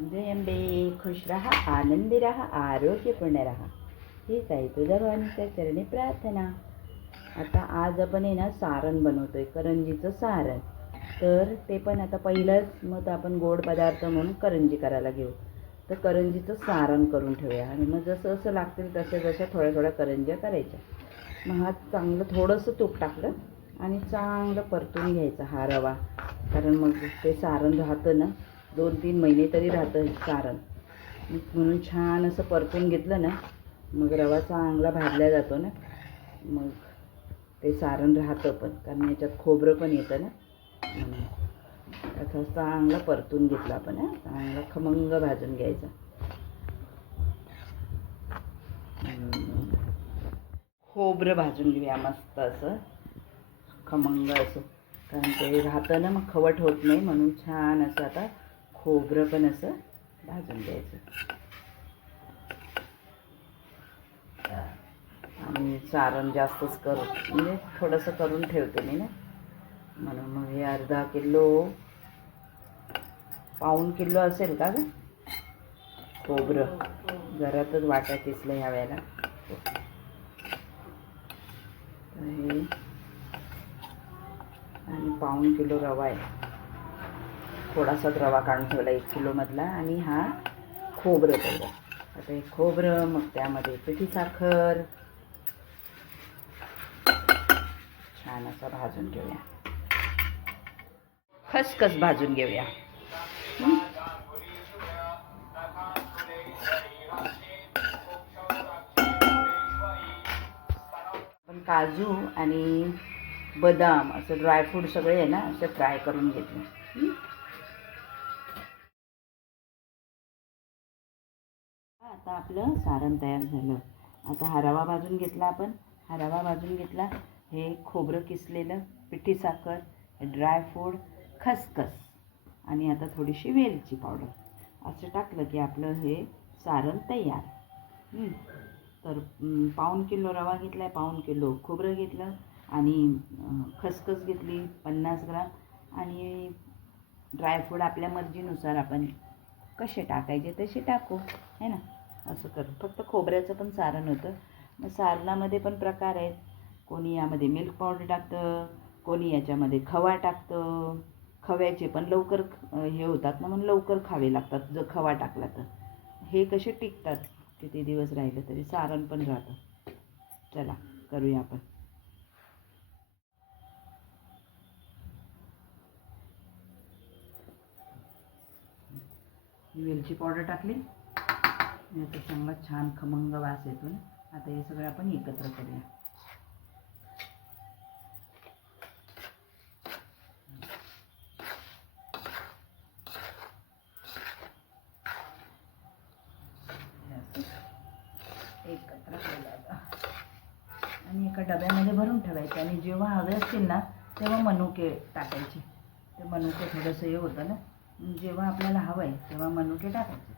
जय अंबे खुश रहा आनंदी रहा आरोग्यपूर्ण रहा हीच आहे तुझ्या भवानीच्या चरणी प्रार्थना। आता आज आपण आहे ना सारण बनवतोय करंजीचं सारण. तर ते पण आता पहिलंच मग आपण गोड पदार्थ म्हणून करंजी करायला घेऊ. तर करंजीचं सारण करून ठेवूया. आणि मग जसं जसं लागतील तशा जशा थोड्या थोड्या करंज्या करायच्या. मग हा चांगलं थोडंसं तूप टाकलं आणि चांगलं परतून घ्यायचा हा रवा. कारण मग ते सारण राहतं ना दोन तीन महिने तरी राहतं सारण म्हणून छान असं परतून घेतलं ना मग रवा चांगला भाजला जातो ना. मग ते सारण राहतं पण कारण याच्यात खोबरं पण येतं ना. म्हणून आता चांगला परतून घेतला आपण हा. चांगला खमंग भाजून घ्यायचा. खोबरं भाजून घेऊया मस्त असं. खमंग असं. कारण ते राहतं ना मग खवट होत नाही म्हणून छान असं आता खोबरं पण असं भाजून द्यायचं आणि सारण जास्तच करू. म्हणजे थोडंसं करून ठेवते मी ना. म्हणून मग हे अर्धा किलो पाऊण किलो असेल का गं? खोबरं. घरातच वाटा किसलं ह्या वेळेला. आणि पाऊण किलो रवा आहे. थोडासा रवा काढून ठेवला एक किलोमधला आणि हा खोबरं तेवढं. आता हे खोबरं मग त्यामध्ये पिठी साखर. छान असं भाजून घेऊया. खसखस भाजून घेऊया. पण काजू आणि बदाम असं ड्रायफ्रूट सगळे आहे ना असे फ्राय करून घेतले. आता आपलं सारण तयार झालं. आता हा रवा भाजून घेतला आपण. हा रवा भाजून घेतला. हे खोबरं किसलेलं पिठी साखर ड्रायफ्रूट खसखस आणि आता थोडीशी वेलची पावडर असं टाकलं की आपलं हे सारण तयार. तर अं, पाऊण किलो रवा घेतला आहे पाऊण किलो खोबरं घेतलं आणि खसखस घेतली पन्नास ग्राम आणि ड्रायफ्रूट आपल्या मर्जीनुसार आपण कसे टाकायचे तसे टाकू है ना? असं कर फक्त खोबऱ्याचं पण सारण होतं. मग सारणामध्ये पण प्रकार आहेत. कोणी यामध्ये मिल्क पावडर टाकतं कोणी याच्यामध्ये खवा टाकतं. खव्याचे पण लवकर हे होतात ना म्हणून लवकर खावे लागतात जर खवा टाकला तर. हे कसे टिकतात? किती दिवस राहिलं तरी सारण पण राहतं. चला करूया आपण. वेलची पावडर टाकली. आणि आता चांगला छान खमंग वास येतो ना आता हे सगळं आपण एकत्र करूया. एकत्र केलं आणि एका डब्यामध्ये भरून ठेवायचे. आणि जेव्हा हवे असतील ना तेव्हा मनुके टाकायचे. ते मनुके थोडंसं हे होतं ना. जेव्हा आपल्याला हवं आहे तेव्हा मनुके टाकायचे.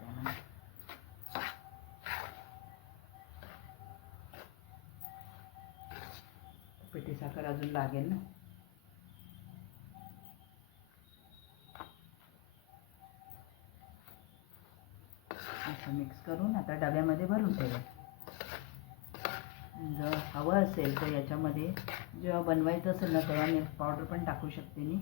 अजून लागेल ना. असं मिक्स करून आता डब्यामध्ये भरून ठेवा. जर हवं असेल तर याच्यामध्ये जेव्हा बनवायचं असेल ना तेव्हा मिल्क पावडर पण टाकू शकते मी.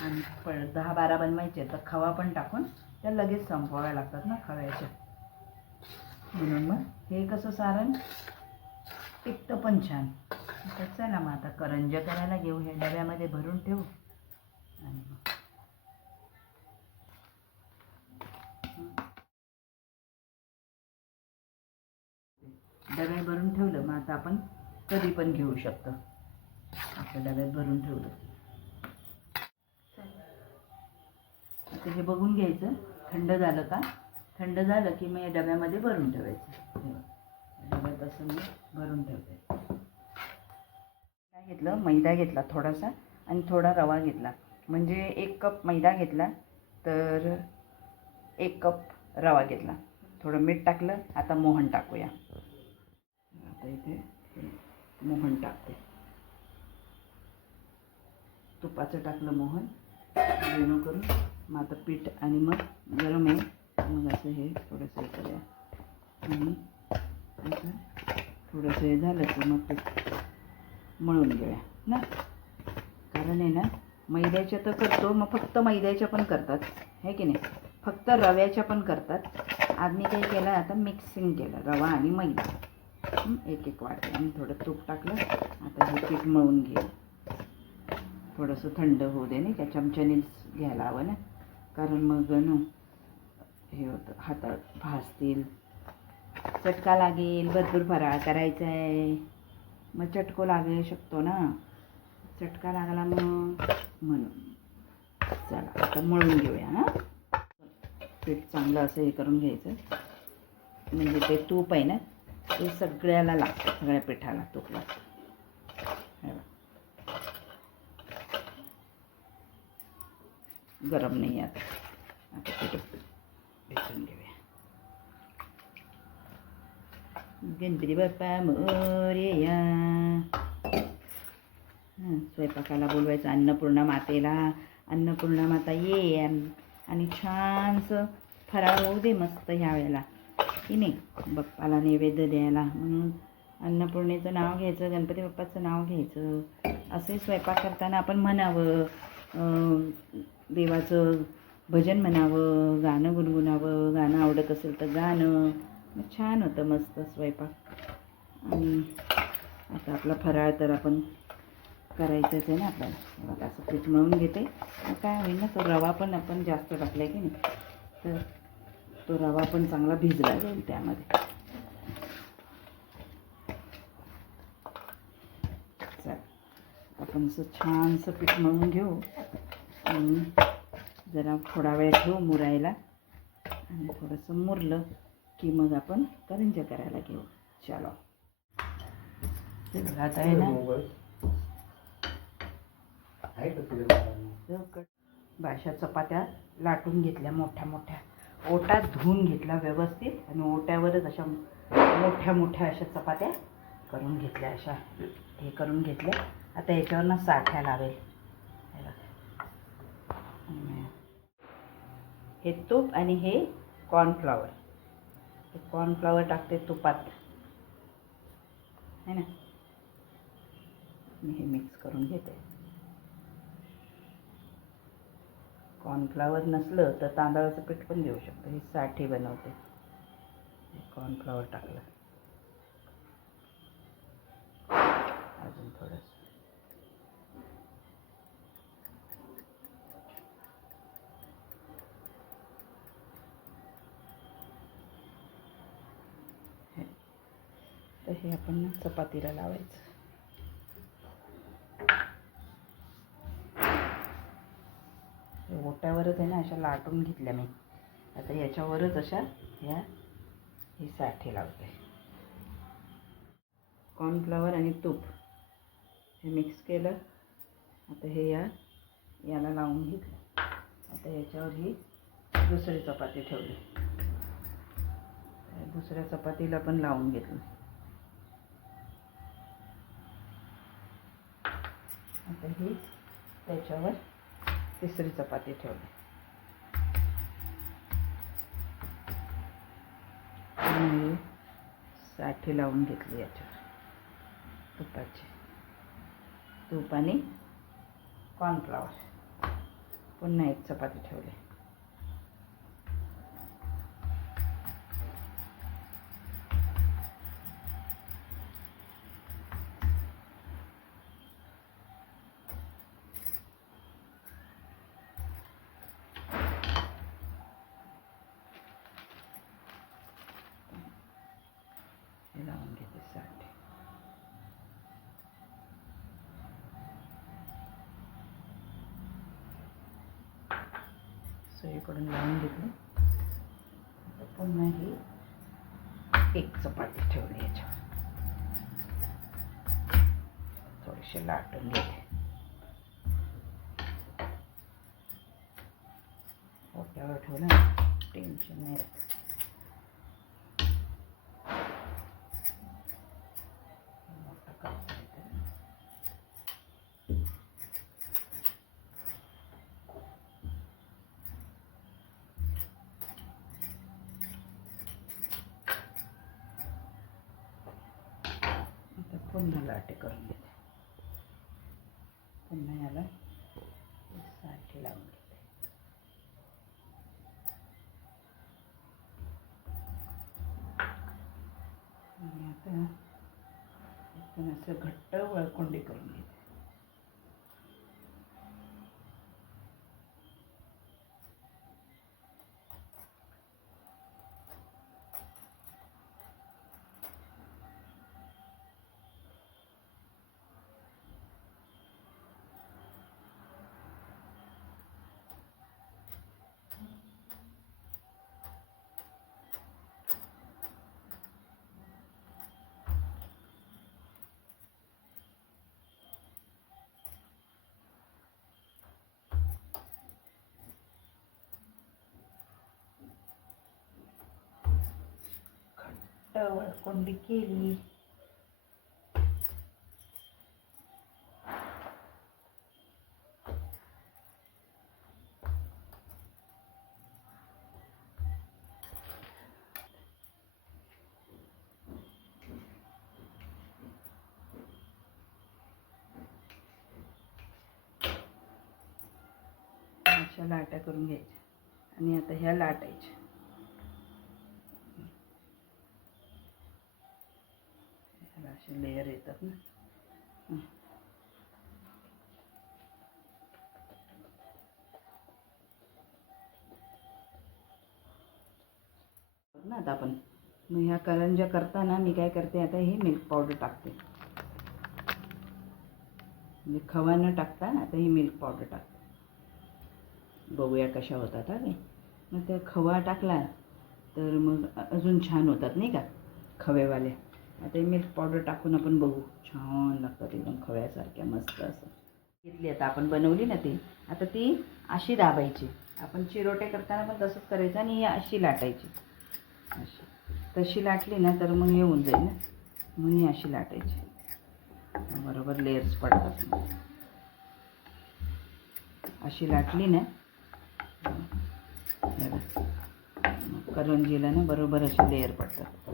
आणि प दहा बारा बनवायचे तर खवा पण टाकून त्या लगेच संपवाव्या लागतात ना खव्याच्या. म्हणून मग हे कसं सारण टिकतं पण छान. तर चला मग आता करंज करायला घेऊ. हे डब्यामध्ये भरून ठेवू. आणि मग. डब्यात भरून ठेवलं. मग आता आपण कधी पण घेऊ शकतो. आपल्या डब्यात भरून ठेवलं. आता हे बघून घ्यायचं. थंड झालं का? थंड झालं की मग या डब्यामध्ये भरून ठेवायचं. डब्यात असं मी भरून ठेवते. घेतलं मैदा घेतला थोडासा आणि थोडा रवा घेतला. म्हणजे एक कप मैदा घेतला तर एक कप रवा घेतला. थोडं मीठ टाकलं आता मोहन टाकूया. आता इथे मोहन टाकते. तुपाचं टाकलं मोहन जेणेकरून मग आता पीठ आणि मग गरम आहे. मग असं हे थोडंसं हे करूया. आणि असं थोडंसं हे झालं की मग ते मळून घेऊया ना? कारण आहे ना मैद्याच्या तर करतो मग फक्त मैद्याच्या पण करतात है की नाही? फक्त रव्याच्या पण करतात. आज मी काय केलं आता मिक्सिंग केलं रवा आणि मैदा. एक एक वाटलं आणि थोडं तूप टाकलं आता हे पीठ मळून घे थोडंसं थंड होऊ दे नाही का? चमच्यानेच घ्यायला हवं ना? कारण मग ना हे होतं हातात भाजतील. चटका लागेल भरपूर फराळ करायचा आहे मग चटको लागू शकतो ना. चटका लागला मग म्हणून. चला आता मळून घेऊया ना. पीठ चांगलं असं हे करून घ्यायचं. म्हणजे ते तूप आहे ना ते सगळ्याला लागतं सगळ्या पिठाला तूप लागतं गरम नाही आता. आता पीठ भेटून घेऊया गणपती बाप्पा मोरया स्वयंपाकाला बोलवायचं अन्नपूर्णा मातेला अन्नपूर्णा माता ये आणि छानसं फराळ होऊ दे मस्त ह्या वेळेला की नाही बाप्पाला नैवेद्य द्यायला म्हणून अन्नपूर्णेचं नाव घ्यायचं गणपती बाप्पाचं नाव घ्यायचं असे स्वयंपाक करताना आपण म्हणावं देवाचं भजन म्हणावं गाणं गुणगुणावं गाणं आवडत असेल तर गाणं छान होतं मस्त स्वयंपाक. आणि आता आपला फराळ तर आपण करायचंच आहे ना आपल्याला. मग असं पीठ मळून घेते. काय होईल ना तो रवा पण आपण जास्त टाकला आहे की नाही तर तो रवा पण चांगला भिजला जाईल त्यामध्ये. चल आपण असं छानसं पीठ मळून घेऊ. आणि जरा थोडा वेळ ठेवू मुरायला. आणि थोडंसं मुरलं. की मग आपण करंज्या करायला घेऊ. चलो. ते आहे ना? भाषा चपात्या लाटून घेतल्या मोठ्या मोठ्या. ओटात धुवून घेतला व्यवस्थित आणि ओट्यावरच अशा मोठ्या मोठ्या अशा चपात्या करून घेतल्या अशा हे करून घेतल्या. आता याच्यावर ना साठ्या लावेल. हे हे तूप आणि हे कॉर्नफ्लॉवर कॉर्नफ्लॉवर टाकते तुपात. है ना? मी हे मिक्स करून घेते. कॉर्नफ्लावर नसलं तर तांदळाचं पीठ पण देऊ शकतो. हे साठी बनवते. कॉर्नफ्लावर टाकलं. अजून थोडंसं हे. तर हे आपण ना चपातीला लावायचं. हे ओट्यावरच आहे ना अशा लाटून घेतल्या मी. आता याच्यावरच अशा ह्या ही साठी लावते. कॉर्नफ्लॉवर आणि तूप हे मिक्स केलं. आता हे या याला लावून घेतलं. आता याच्यावर ही दुसरी चपाती ठेवली. दुसऱ्या चपातीला पण लावून घेतलं. आता ही त्याच्यावर तिसरी चपाती ठेवली. मी साठी लावून घेतली याच्यावर तुपाची. तूप आणि कॉर्नफ्लावर पुन्हा एक चपाती ठेवली. सगळीकडून लावून घेतली. पुन्हा ही एक चपाती ठेवली याच्यावर. थोडीशी लाटून घेते. ओट्यावर ठेवलं ना टेन्शन नाही राहत. पुन्हा लाटे करून घेते. पुन्हा याला साठी लावून घेते. आणि आता असं घट्ट वळकोंडी करून घेते घट्ट वळकोंडी केली. अशा लाट्या करून घ्यायच्या. आणि आता ह्या लाटायच्या ह्याला असे लेअर येतात ना. ना आता आपण. मग ह्या करंज्या करताना मी काय करते आता ही मिल्क पावडर टाकते. म्हणजे खवा न टाकता आता ही मिल्क पावडर टाकते. बघूया कशा होतात हा मग त्या खवा टाकला तर मग अजून छान होतात नाही का? खवेवाले आता मिल्क पावडर टाकून आपण बघू. छान लागतात एकदम खव्यासारख्या मस्त असं. घेतली आता आपण बनवली ना ती. आता ती अशी दाबायची. आपण चिरोटे करताना पण तसंच करायचं आणि ही अशी लाटायची. अशी. तशी लाटली ना तर मग हे होऊन जाईल ना. म्हणून ही अशी लाटायची. बरोबर लेयर्स पडतात. अशी लाटली ना. मग करंजीला ना बरोबर असे लेअर पडतात.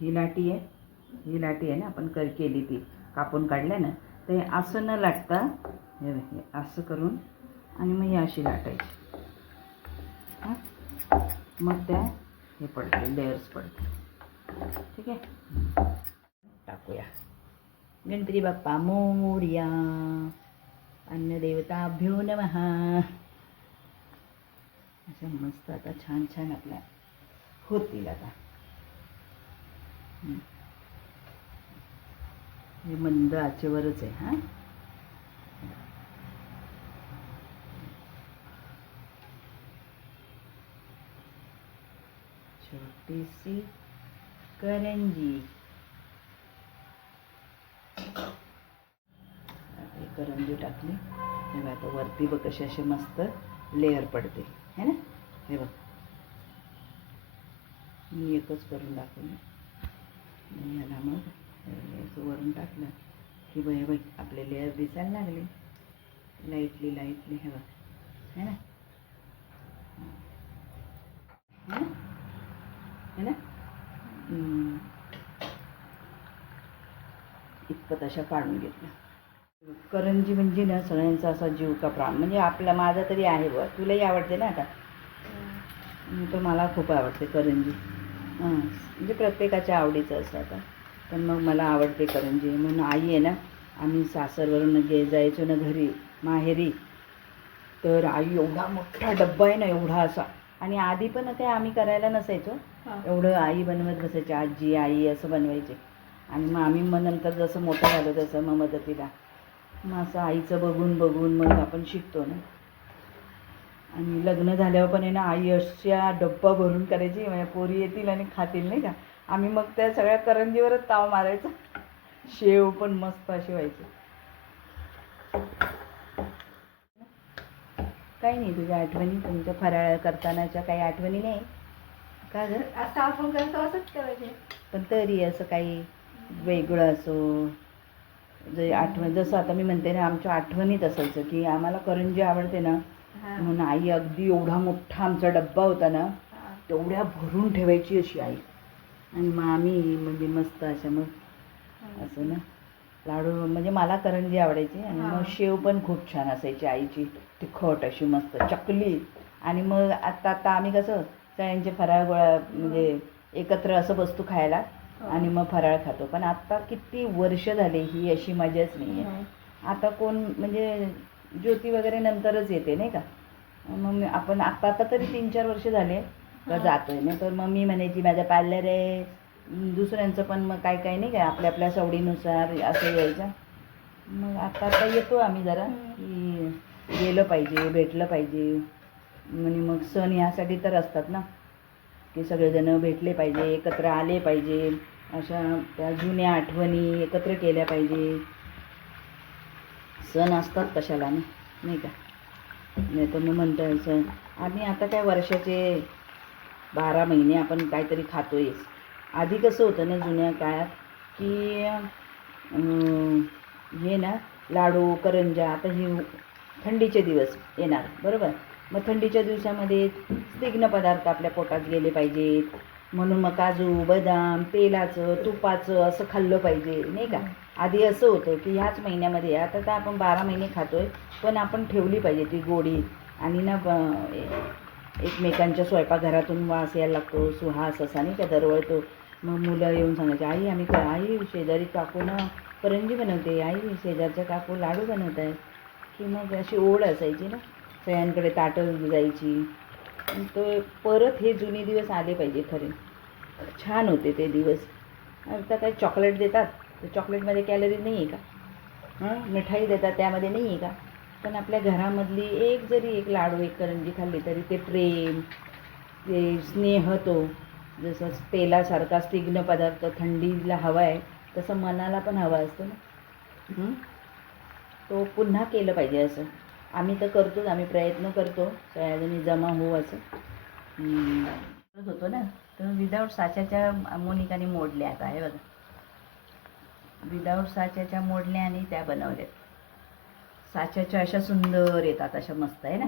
ही लाटी आहे. ही लाटी आहे ना आपण कर केली ती. कापून काढल्या ना तर हे असं न लाटता हे असं करून आणि मग ही अशी लाटायची. हां? मग त्या हे पडते लेयर्स पडते ठीक आहे? टाकूया. गणपती बाप्पा मोर्या. अन्नदेवताभ्यो नमहा अशा मस्त आता छान छान आपल्या होतील आता. हे मंद आचेवरच आहे हां. छोटीशी करंजी. करंजी टाकली. हे बघ आता वरती बघ कसे असे मस्त लेअर पडते. है ना? हे बघ. मी एकच करून दाखवली आणि ह्याला मग वरून टाकलं की बघ हे बघ आपले लेअर दिसायला लागले. लाईटली लाईटली हे बघ है ना? है? ना? है. इतपत अशा काढून घेतल्या. करंजी म्हणजे ना सगळ्यांचा असा जीव का प्राण. म्हणजे आपला माझा तरी आहे बघ तुलाही आवडते ना आता? हम्म, तर मला खूप आवडते करंजी. हां म्हणजे प्रत्येकाच्या आवडीचं असं आता. पण मग मला आवडते करंजी. म्हणून आई आहे ना आम्ही सासरवरून गे जायचो ना घरी माहेरी. तर आई एवढा मोठा डब्बा आहे ना एवढा असा. आणि आधी पण ते आम्ही करायला नसायचो. एवढं आई बनवत बसायची आजी आई असं बनवायचे. आणि मग आम्ही मग नंतर जसं मोठं झालं तसं मग मदतीला. मग असं आईचं बघून बघून मग आपण शिकतो ना. आणि लग्न झाल्यावर पण आहे ना आई अशा डब्बा भरून करायची म्हणजे पोरी येतील आणि खातील नाही का? आम्ही मग त्या सगळ्या करंजीवरच ताव मारायचा. शेव पण मस्त अशी व्हायची. काही नाही तुझ्या आठवणी तुमच्या फराळ करतानाच्या काही आठवणी नाही? का गं? असं आपण करतो असंच करायचे पण तरी असं काही वेगळं असो जे आठवण जसं आता मी म्हणते ना आमच्या आठवणीत असायचं की आम्हाला करंजी आवडते ना. म्हणून आई अगदी एवढा मोठा आमचा डब्बा होता ना. तेवढ्या भरून ठेवायची अशी आई आणि मग आम्ही म्हणजे मस्त अशा मग असं ना लाडू म्हणजे मला करंजी आवडायची आणि मग. शेव पण खूप छान असायची आईची तिखट अशी मस्त चकली आणि मग आता आता आम्ही कसं सगळ्यांचे फराळ गोळा म्हणजे एकत्र असं बसतो खायला हो. आणि मग फराळ खातो पण आता किती वर्ष झाले ही अशी मजाच नाही आहे. आता कोण म्हणजे ज्योती वगैरे नंतरच येते नाही का? मग आपण आता आता तरी तीन चार वर्ष झाले का. जातोय. नाही तर मग मी म्हणायची माझा पार्लर आहे. दुसऱ्यांचं पण मग काय काय नाही काय आपल्या आपल्या सवडीनुसार असं यायचं. मग आता आता येतो आम्ही जरा की गेलं पाहिजे भेटलं पाहिजे. आणि मग सण ह्यासाठी तर असतात ना की सगळेजण भेटले पाहिजे एकत्र आले पाहिजे. अशा त्या जुन्या आठवणी एकत्र केल्या पाहिजे. सण असतात कशाला नाही का? नाही तर मग म्हणता सण. आम्ही आता काय वर्षाचे बारा महिने आपण काहीतरी खातोयच. आधी कसं होतं ना जुन्या काळात की हे ना लाडू करंजा आता हे थंडीचे दिवस येणार बरोबर? मग थंडीच्या दिवसामध्ये स्निग्न पदार्थ आपल्या पोटात गेले पाहिजेत. म्हणून मग काजू बदाम तेलाचं तुपाचं असं खाल्लं पाहिजे नाही का? आधी असं होतं की ह्याच महिन्यामध्ये आता तर आपण बारा महिने खातोय पण आपण ठेवली पाहिजे ती गोडी. आणि ना एकमेकांच्या स्वयंपाकघरातून वास यायला लागतो सुहास असा नाही का दरवळतो मग मुलं येऊन सांगायचे आई आम्ही आई शेजारी काकू ना करंजी बनवते आई शेजारच्या काकू लाडू बनवत आहेत की मग अशी ओढ असायची ना सगळ्यांकडे ताटं जायची. तो परत हे जुने दिवस आले पाहिजे खरे. छान होते ते दिवस. आता काय चॉकलेट देतात? तर चॉकलेटमध्ये कॅलरीज नाही आहे का? हां? मिठाई देतात त्यामध्ये नाही आहे का? पण आपल्या घरामधली एक जरी एक लाडू एक करंजी खाल्ली तरी ते प्रेम ते स्नेह तो जसं तेलासारखा स्निग्ध पदार्थ थंडीला हवा आहे तसं मनाला पण हवा असतो ना? तो पुन्हा केलं पाहिजे असं. आम्ही तर करतोच आम्ही प्रयत्न करतो सगळ्याजणी जमा होऊ असं. होतो ना? तर विदाऊट साच्याच्या मोनिकाने मोडल्या आता आहे बघा. विदाऊट साच्याच्या मोडल्या आणि त्या बनवल्यात. साच्याच्या अशा सुंदर येतात अशा मस्त आहे ना.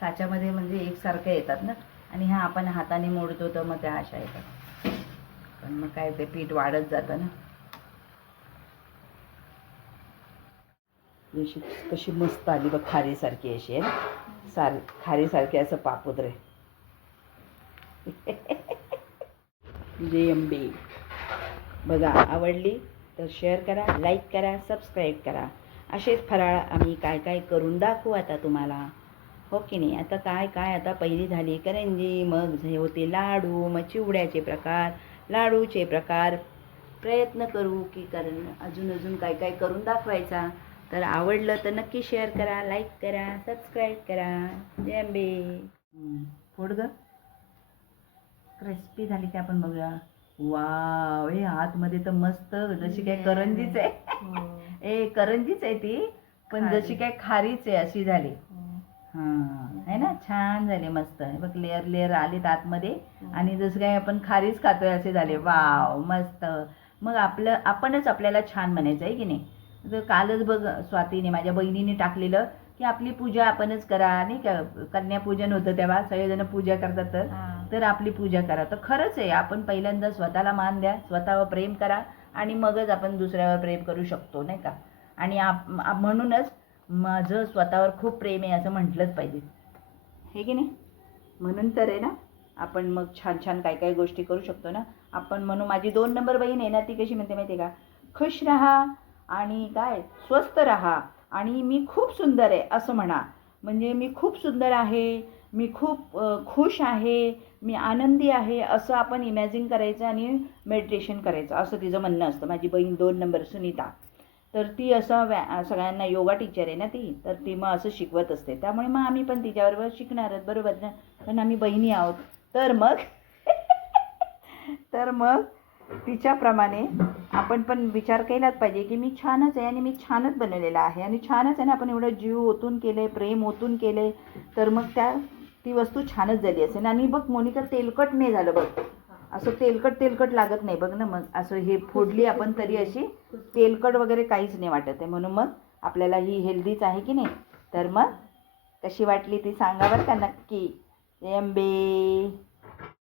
साच्यामध्ये म्हणजे एकसारख्या येतात ना? आणि ह्या आपण हाताने मोडतो तर मग त्या अशा येतात. पण मग काय ते पीठ वाढत जातं ना? जशी कशी मस्त आली बघ खारीसारखी अशी आहे ना? सार खारीसारखी असं पापुद्रे जे अंबे बघा आवडली? तर शेअर करा लाईक करा सबस्क्राईब करा. असेच फराळ आम्ही काय काय करून दाखवू आता तुम्हाला. हो की नाही? आता काय काय आता पहिली झाली करंजी मग हे होते लाडू मग चिवड्याचे प्रकार लाडूचे प्रकार. प्रयत्न करू की करण अजून अजून काय काय करून दाखवायचा. तर आवडलं तर नक्की शेअर करा लाईक करा सबस्क्राईब करा. जय अंबे फोड ग. क्रिस्पी झाली की आपण बघूया. वाव हे आतमध्ये तर मस्त जशी काय करंजीच आहे. हो. ए करंजीच आहे ती पण. जशी काय खारीच आहे अशी झाली. हा आहे ना? छान झाले मस्त. बघ लेअर लेअर आलेत आतमध्ये. आणि जसं काय आपण खारीच खातोय असे झाले. वाव मस्त. मग आपलं आपणच आपल्याला छान म्हणायचं आहे की नाही? तर कालच बघ स्वातीने माझ्या बहिणीने टाकलेलं की आपली पूजा आपणच करा नाही का? कन्यापूजन होतं तेव्हा सगळेजण पूजा करतात तर. तर आपली पूजा करा. तर खरंच आहे आपण पहिल्यांदा स्वतःला मान द्या स्वतःवर प्रेम करा आणि मगच आपण दुसऱ्यावर प्रेम करू शकतो नाही का? आणि आप म्हणूनच माझं स्वतःवर खूप प्रेम आहे असं म्हटलंच पाहिजे. हे की नाही? म्हणून तर आहे ना आपण मग छान छान काय काय गोष्टी करू शकतो ना. आपण म्हणून माझी दोन नंबर बहीण आहे ना ती कशी म्हणते माहिती आहे का? खुश राहा आणि काय? स्वस्त राहा. आणि मी खूप सुंदर आहे असं म्हणा. म्हणजे मी खूप सुंदर आहे मी खूप खुश आहे मी आनंदी आहे असं आपण इमॅजिन करायचं आणि मेडिटेशन करायचं असं तिचं म्हणणं असतं. माझी बहीण दोन नंबर सुनीता. तर ती असं व्या सगळ्यांना योगा टीचर आहे ना ती तर ती मग असं शिकवत असते. त्यामुळे मग आम्ही पण तिच्याबरोबर शिकणारच बरोबर ना? कारण आम्ही बहिणी आहोत. तर मग तर मग तिच्याप्रमाणे आपण पण विचार केलाच पाहिजे की मी छानच आहे आणि मी छानच बनवलेला आहे आणि छानच आहे ना आपण एवढं जीव ओतून केलं आहे प्रेम ओतून केलं आहे तर मग त्या ती वस्तू छानच झाली असेल. आणि बघ मोनिका तेलकट नाही झालं बघ. असं तेलकट तेलकट लागत नाही बघ ना मग. असं हे फोडली आपण तरी अशी तेलकट वगैरे काहीच नाही वाटत आहे. म्हणून मग आपल्याला ही हेल्दीच आहे की नाही? तर मग कशी वाटली ती सांगा बरं का नक्की? एम बे.